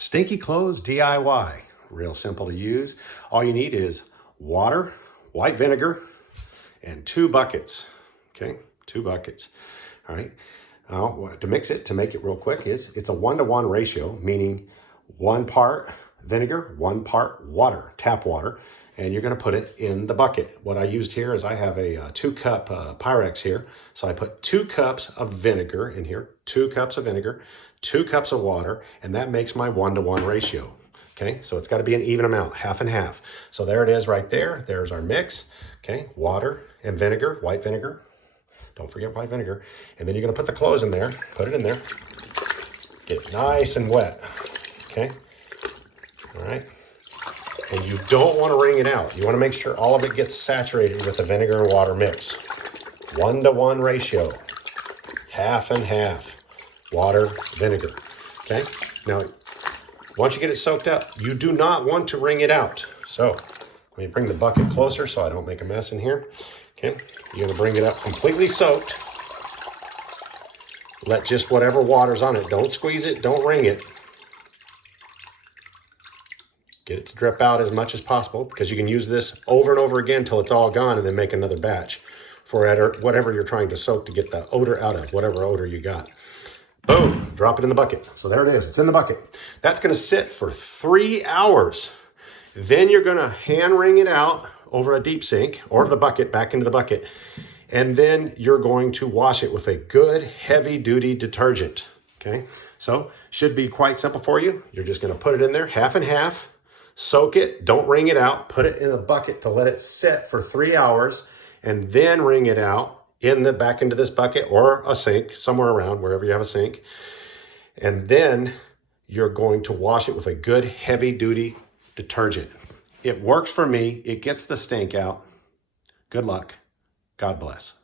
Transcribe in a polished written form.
Stinky Clothes DIY, real simple to use. All you need is water, white vinegar, and 2 buckets. Okay, 2 buckets. All right. Now, to mix it, to make it real quick, it's a 1-to-1 ratio, meaning 1 part vinegar, 1 part water, tap water, and you're going to put it in the bucket. What I used here is I have a 2-cup Pyrex here, so I put 2 cups of vinegar in here, 2 cups of vinegar, 2 cups of water, and that makes my 1-to-1 ratio. Okay, so it's got to be an even amount, half and half. So there it is right there. There's our mix. Okay, water and vinegar, white vinegar. Don't forget white vinegar. And then you're going to put the clothes in there, put it in there, get it nice and wet. Okay, all right. And you don't want to wring it out. You want to make sure all of it gets saturated with the vinegar and water mix. 1-to-1 ratio, half and half, water, vinegar. Okay, now once you get it soaked up, you do not want to wring it out. So let me bring the bucket closer so I don't make a mess in here. Okay, you're going to bring it up completely soaked. Let just whatever water's on it. Don't squeeze it, don't wring it. Get it to drip out as much as possible, because you can use this over and over again until it's all gone and then make another batch for whatever you're trying to soak to get the odor out of, whatever odor you got. Boom, drop it in the bucket. So there it is, it's in the bucket. That's gonna sit for 3 hours. Then you're gonna hand wring it out over a deep sink or the bucket, back into the bucket. And then you're going to wash it with a good heavy duty detergent, okay? So should be quite simple for you. You're just gonna put it in there, half and half, soak it, don't wring it out, put it in the bucket to let it sit for 3 hours, and then wring it out back into this bucket or a sink, somewhere around, wherever you have a sink. And then you're going to wash it with a good heavy duty detergent. It works for me. It gets the stink out. Good luck. God bless.